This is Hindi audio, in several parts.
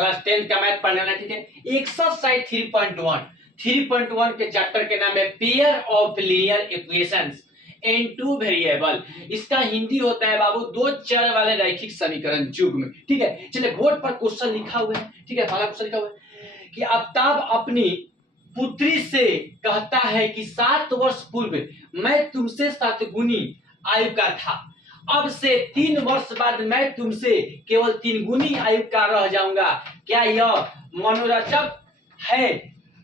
क्लास 10 का मैथ पढ़ने वाला, ठीक है। एक्सरसाइज 3.1 के चैप्टर के नाम है pair of linear equations in two variable. इसका हिंदी होता है बाबू दो चर वाले रैखिक समीकरण युग्म, ठीक है। चलिए बोर्ड पर क्वेश्चन लिखा हुआ है, ठीक है। पहला क्वेश्चन लिखा हुआ है कि आफ्ताब अपनी पुत्री से कहता है कि 7 वर्ष पूर्व मैं तुमसे 7 गुनी आयु का था, अब से 3 वर्ष बाद मैं तुमसे केवल 3 गुनी आयु का रह जाऊंगा, क्या यह मनोरंजक है?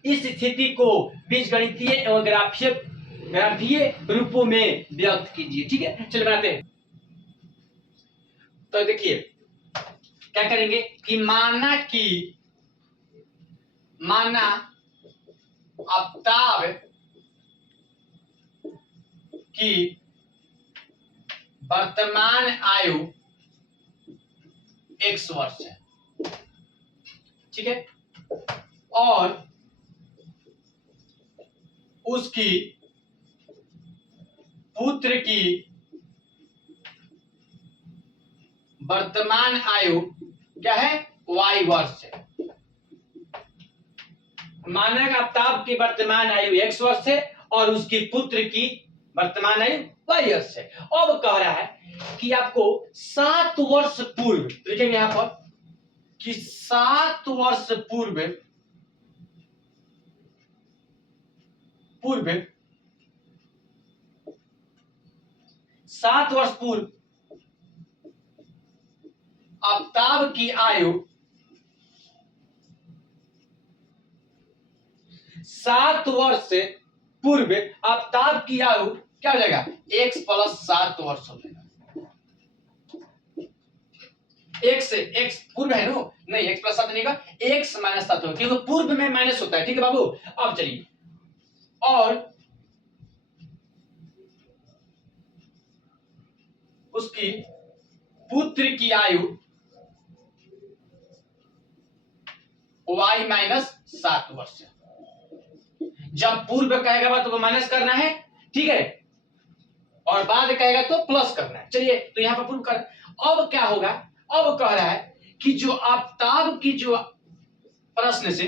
इस स्थिति को बीजगणितीय एवं ग्राफीय रूपों में व्यक्त कीजिए, ठीक है। चलिए बनाते हैं। तो देखिए क्या करेंगे कि माना आफ्ताब की वर्तमान आयु x वर्ष है, ठीक है, और उसकी पुत्र की वर्तमान आयु क्या है? y वर्ष है। माना कि आफ्ताब की वर्तमान आयु x वर्ष है और उसकी पुत्र की वर्तमान आयु y वर्ष है। अब कह रहा है कि आपको 7 वर्ष पूर्व, लिखेंगे यहां पर कि 7 वर्ष पूर्व 7 वर्ष पूर्व आफ्ताब की आयु 7 वर्ष से पूर्व आफ्ताब की आयु क्या हो जाएगा? x + 7 वर्ष हो जाएगा। x पूर्व है नो, नहीं x + 7 नहीं का x - 7 होगा क्योंकि पूर्व में माइनस होता है, ठीक है बाबू। अब चलिए, और उसकी पुत्र की आयु y - 7 वर्ष है। जब पूर्व कहेगा बात तो माइनस करना है, ठीक है, और बाद कहेगा तो प्लस करना है। चलिए तो यहां पर पूर्व कर, अब क्या होगा? अब कह रहा है कि जो आफ्ताब की जो प्रश्न से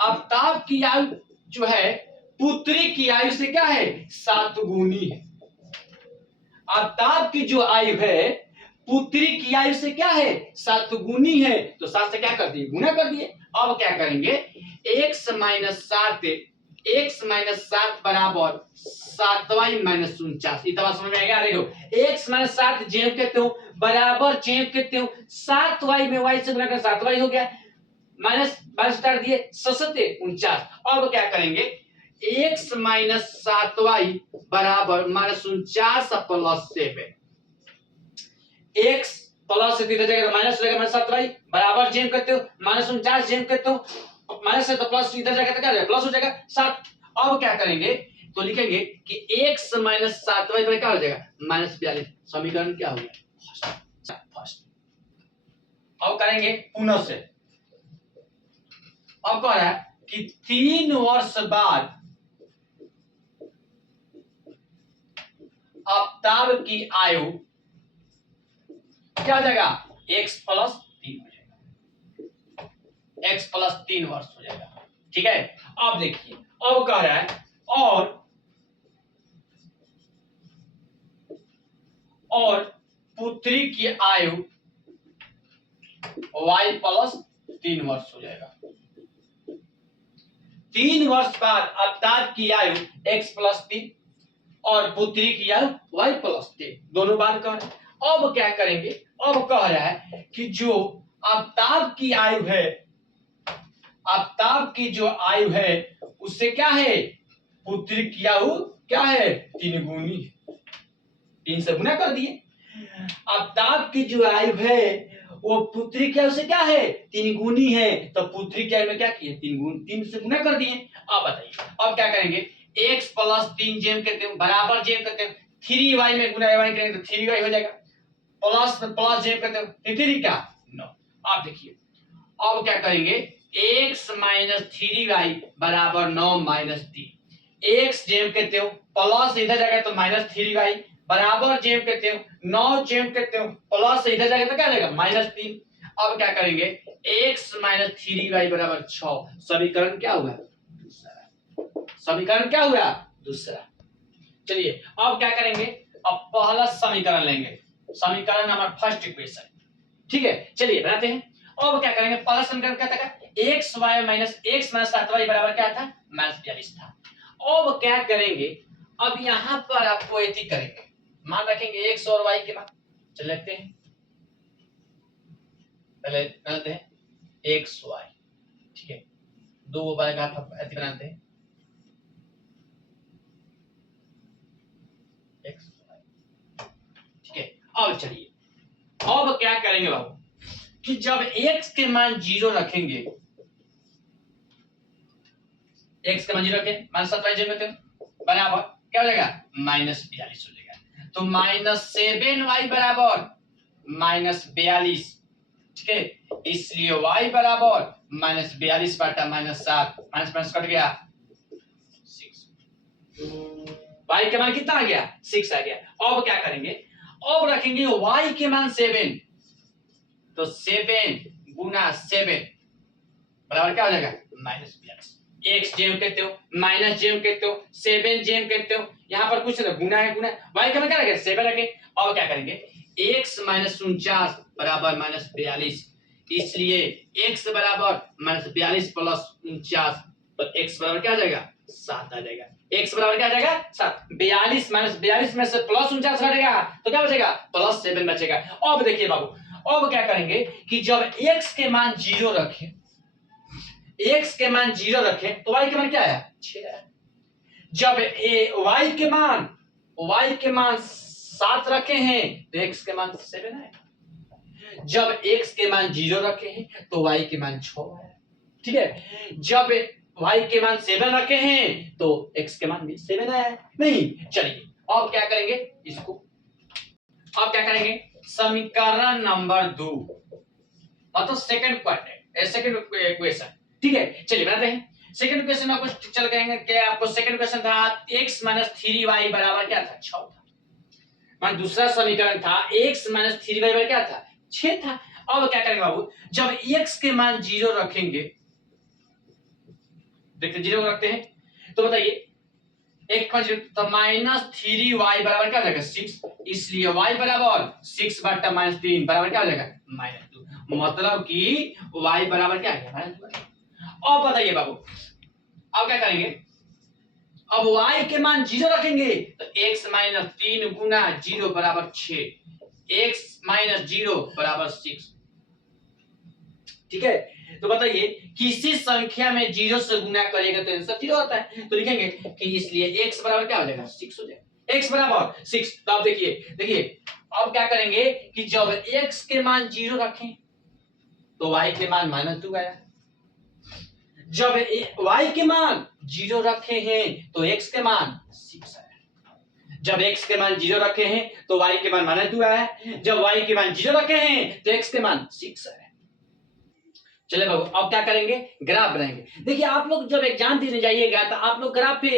आफ्ताब की आयु जो है पुत्री की आयु से क्या है? 7 गुनी है। आफ्ताब की जो आयु है पुत्री की आयु से क्या है? 7 गुनी है। तो 7 से क्या कर दिए? गुना कर दिए। अब क्या करेंगे? x - 7 बराबर 7y - 49। इतना समझ में आएगा? देखो x - 7 जेब कहते हो बराबर जेब कहते हो 7y में y से गुना कर 7y हो गया, माइनस स्टार दिए 49। अब क्या करेंगे? x - 7y बराबर -49 + 7। x प्लस से इधर जाएगा माइनस हो जाएगा -7y बराबर जेम करते हो -49 जेम करते हो माइनस से तो प्लस इधर जाएगा तो क्या हो जाएगा? प्लस हो जाएगा 7। अब क्या करेंगे? तो लिखेंगे कि x - 7y तो क्या हो जाएगा? -42। समीकरण क्या हो गया? फर्स्ट। अब करेंगे पुनः से। अब कह रहा है कि 3 वर्ष बाद आफ्ताब की आयु क्या हो जाएगा? x + 3 हो जाएगा, x + 3 वर्ष हो जाएगा, ठीक है। अब देखिए, अब कह रहा है और पुत्री की आयु y + 3 वर्ष हो जाएगा। 3 वर्ष बाद आफ्ताब की आयु x + 3 और पुत्री की आयु y + 3, दोनों बात कह रहे हैं। अब क्या करेंगे? अब कह रहा है कि जो आफ्ताब की आयु है, आफ्ताब की जो आयु है उससे क्या है? पुत्री की आयु क्या है? 3 गुनी है। 3 से गुना कर दिए। आफ्ताब की जो आयु है वो पुत्री की आयु से क्या है? 3 गुनी है। तो पुत्री की आयु में क्या किए? 3 से गुना कर दिए। अब बताइए, अब क्या करेंगे? x + 3 जेम करते हैं बराबर जेम करते हैं 3y में गुना y करेंगे तो 3y हो जाएगा, प्लस प्लस जेम करते हैं 3 क्या 9। आप देखिए, अब क्या करेंगे? x - 3y बराबर 9 - 3। x जेम कहते हो प्लस इधर जाएगा तो -3y बराबर जेम कहते हो 9 जेम कहते हो प्लस इधर जाएगा तो क्या आ जाएगा -3। अब क्या करेंगे x माइनस 3y बराबर 6। समीकरण क्या हुआ दूसरा। समीकरण क्या हुआ दूसरा। चलिए अब क्या करेंगे, अब पहला समीकरण लेंगे, समीकरण नंबर फर्स्ट इक्वेशन। ठीक है चलिए बनाते हैं। अब क्या करेंगे, पहला समीकरण क्या था, x माइनस 7y बराबर क्या था -42 था। अब क्या करेंगे, अब यहां पर आपको एथी करेंगे, मान रखेंगे x और y के मान। चल लेते हैं, पहले बनाते हैं x y। ठीक है, दो बार का एथी बनाते हैं x y। ठीक है, अब चलिए अब क्या करेंगे बाबू कि जब x के मान 0 रखेंगे, x के मान 0 रखें, -7y जब बराबर क्या हो जाएगा -42 हो जाएगा। तो -7y बराबर -42। ठीक है, इसलिए y बराबर -42 बटा -7, माइनस कट गया 6। y के मान कितना आ गया 6 आ गया। अब क्या करेंगे, अब रखेंगे y के मान 7, तो 7 गुना 7 बराबर क्या हो जाएगा -42। x जेम कहते हो, माइनस जेम कहते हो, 7 जेम कहते हो, यहाँ पर कुछ गुना है, गुना y का मान क्या रखे 7 रखे। अब क्या करेंगे x माइनस 49 बराबर -42, इसलिए x बराबर -42 प्लस 49, तो x बराबर क्या आ जाएगा 7 आ जाएगा। x बराबर क्या आ जाएगा 7। 42 -42 में से प्लस 49 घटेगा तो क्या बचेगा +7 बचेगा। अब देखिए बाबू, अब क्या करेंगे कि जब x के मान 0 रखें, x के मान 0 रखें तो y के मान क्या है 6 है। जब y के मान 7 रखे हैं तो x के मान 7 है। जब x के मान 0 रखे हैं तो y के मान 6 है। ठीक है, जब y के मान 7 रखे हैं तो x के मान भी 7 है। नहीं, चलिए अब क्या करेंगे इसको, अब क्या करेंगे समीकरण नंबर 2, मतलब सेकंड पार्ट है, सेकंड इक्वेशन। ठीक है चलिए बनाते हैं सेकंड इक्वेशन में कुछ चल करेंगे क्या, आपको सेकंड इक्वेशन था x - 3y बराबर क्या था 6 था। मान दूसरा समीकरण था x - 3y बराबर क्या था 6 था। अब क्या करेंगे बाबू, जब x के मान 0 रखेंगे, देखते 0 रखते हैं तो बताइए एक तो -3y बराबर क्या हो जाएगा 6, इसलिए y बराबर 6 बटा -3 बराबर क्या हो जाएगा -2, मतलब कि y बराबर क्या है -2। अब बताइए बाबू, अब क्या करेंगे, अब y के मान 0 रखेंगे तो x - 3 गुना 0 बराबर 6, x - 0 बराबर 6। ठीक है, तो बताइए किसी संख्या में 0 से गुना करेगा तो आंसर 0 आता है, तो लिखेंगे कि इसलिए x बराबर क्या हो जाएगा 6 हो जाएगा। x बराबर 6, तो अब देखिए अब क्या करेंगे कि जब x के मान 0 रखें तो y के मान -2 आया। जब y के मान 0 रखे हैं तो x के मान 6 आया। जब x के मान 0 रखे हैं तो y के मान -2 आया। जब y के मान 0 रखे हैं तो x के मान 6 आया। चले बाबू, अब क्या करेंगे ग्राफ बनाएंगे। देखिए आप लोग जब एग्जाम देने जाइएगा तो आप लोग ग्राफ पे,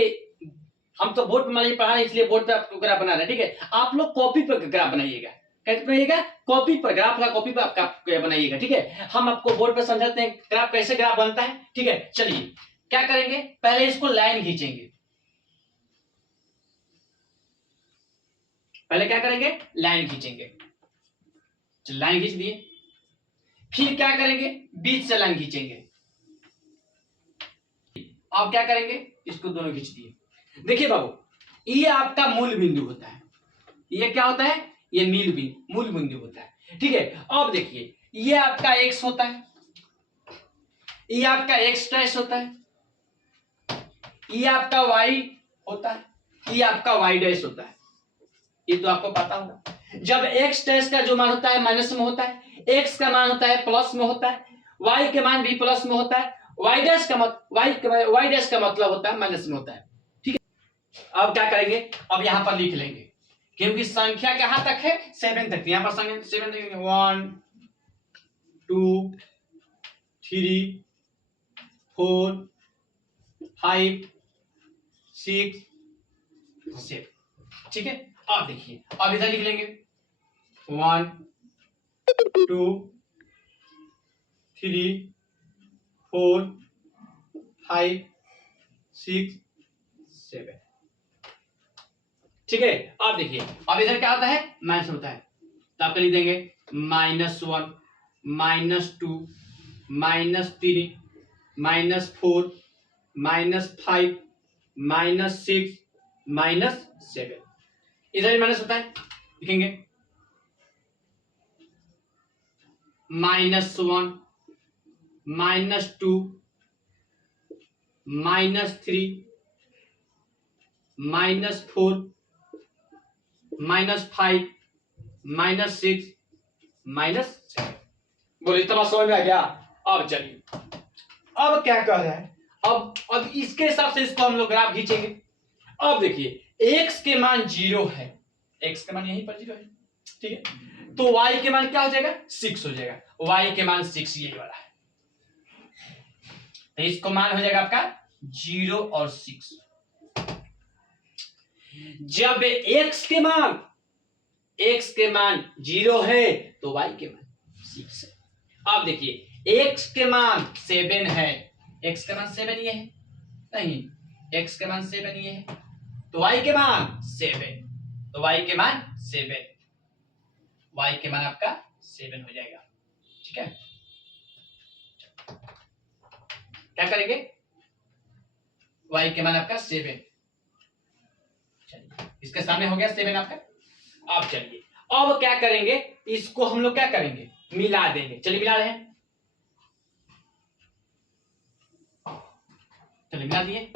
हम तो बोर्ड में पढ़ा रहे इसलिए बोर्ड पे आपको ग्राफ बना रहे हैं। ठीक है, आप लोग कॉपी पर ग्राफ बनाइएगा। कैसे बनाइएगा, कॉपी पर, ग्राफ का कॉपी पर आप बनाइएगा। ठीक है, हम आपको बोर्ड पे समझाते हैं ग्राफ कैसे ग्राफ बनता है। ठीक है, चलिए क्या करेंगे, पहले इसको लाइन खींचेंगे। पहले क्या करेंगे लाइन खींचेंगे, लाइन खींच दिए, फिर क्या करेंगे बीच से लाइन खींचेंगे। अब क्या करेंगे इसको दोनों खींच दिए। देखिए बाबू, ये आपका मूल बिंदु होता है, ये क्या होता है ये मूल बिंदु होता है। ठीक है, अब देखिए ये आपका x होता है, ये आपका x डैश होता है, ये आपका y होता है, ये आपका y डैश होता है। ये तो आपको पता होगा। जब x डैश का जो मान होता है माइनस में होता है, x का मान होता है प्लस में होता है, y के मान भी प्लस में होता है, y डैश का मतलब होता है माइनस में होता है। ठीक है, अब क्या करेंगे, अब यहां पर लिख लेंगे क्योंकि संख्या कहां तक है 7 तक, यहां पर संख्या 7 तक, 1 2 3 4 5 6 7। ठीक है, अब देखिए अब इधर लिख लेंगे 1 2 3 4 5 6 7। ठीक है, अब देखिए अब इधर क्या होता है, माइनस होता है, तो आप लिख देंगे -1 -2 -3 -4 -5 -6 -7। इधर भी माइनस होता है, लिखेंगे -1 -2 -3 -4 -5 -6 -7। बोले इतना बात समझ में आ गया। अब चलिए, अब क्या कह रहा है, अब इसके हिसाब से इसको हम लोग ग्राफ खींचेंगे। अब देखिए x के मान 0 है, x के मान यहीं पर 0 है, ठीक है, तो y के मान क्या हो जाएगा 6 हो जाएगा, y के मान 6 यही वाला है, तो इसको मान हो जाएगा आपका 0 और 6। जब x के मान 0 है तो y के मान 6 है। अब देखिए x के मान 7 है, x के मान 7 ये है, नहीं x के मान 7 ये है, तो y के मान 7, तो y के मान 7, y के मान आपका 7 हो जाएगा। ठीक है, क्या करेंगे, y के मान आपका 7, चलिए इसके सामने हो गया 7 आपका। अब चलिए अब क्या करेंगे, इसको हम लोग क्या करेंगे, मिला देंगे। चलिए मिला रहे हैं, चलिए मिला दिए,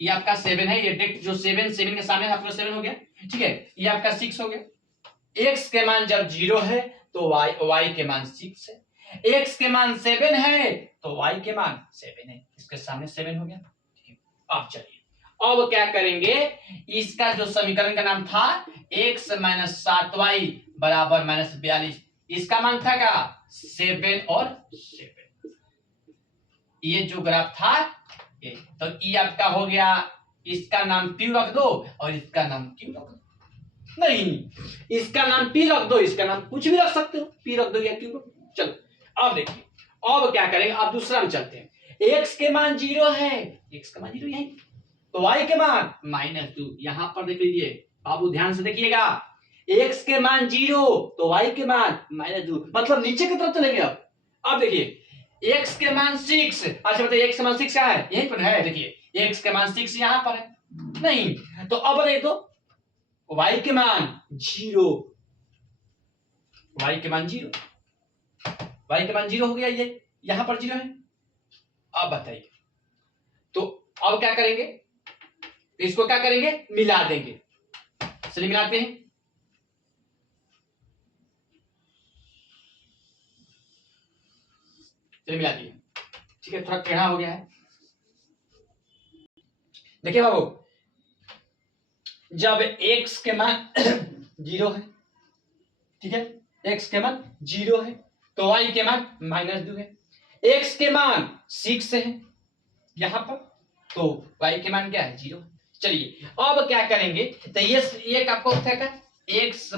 ये आपका 7 है, ये डेट जो 7 के सामने आपका 7 हो गया, ठीक है, ये आपका 6 हो गया। x के मान जब 0 है तो y के मान 6 है, x के मान 7 है तो y के मान 7 है, इसके सामने 7 हो गया। ठीक है, अब चलिए अब क्या करेंगे, इसका जो समीकरण का नाम था x - 7y बराबर -42, इसका मान था क्या 7 और 7, ये जो ग्राफ था ये, तो ये आपका हो गया, इसका नाम P रख दो और इसका नाम Q रख दो, नहीं इसका नाम P रख दो, इसका नाम कुछ भी रख सकते हो, P रख दो या Q रख दो। चलो अब देखिए अब क्या करेंगे, अब दूसरा में चलते हैं। x के मान 0 है, x का मान 0 यही, तो y के मान -2, यहां पर देख लीजिए बाबू ध्यान से देखिएगा, x के मान 0 तो y के मान -2, मतलब नीचे की तरफ चलेंगे। अब देखिए x के मान 6, अच्छा बताइए x के मान 6 क्या है, यहीं पर है, देखिए x के मान 6 यहां पर है, नहीं तो अब बताइए तो y के मान 0, y के मान 0, y के मान 0 हो गया, ये यहां पर 0 है। अब बताइए तो अब क्या करेंगे, इसको क्या करेंगे, मिला देंगे। चलिए मिलाते हैं, चलिए मिला दिए, ठीक है, थोड़ा टेढ़ा हो गया है। देखिए बाबू जब x के मान 0 है, ठीक है, x के मान 0 है तो y के मान -2 है, x के मान 6 है यहां पर, तो y के मान क्या है 0। चलिए अब क्या करेंगे, तो ये आपको क्या x -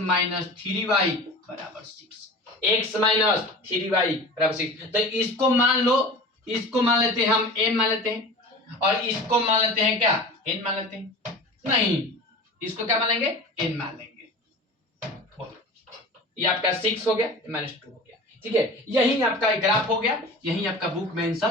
3y बराबर 6, x - 3y बराबर 6, तो इसको मान लो, इसको मान लेते हैं हम n मान लेते हैं, और इसको मान लेते हैं क्या n मान लेते हैं, नहीं इसको क्या मानेंगे n मान लेंगे, ये आपका 6 हो गया -2 हो गया। ठीक है, यही आपका ग्राफ हो गया, यही आपका बुक में आंसर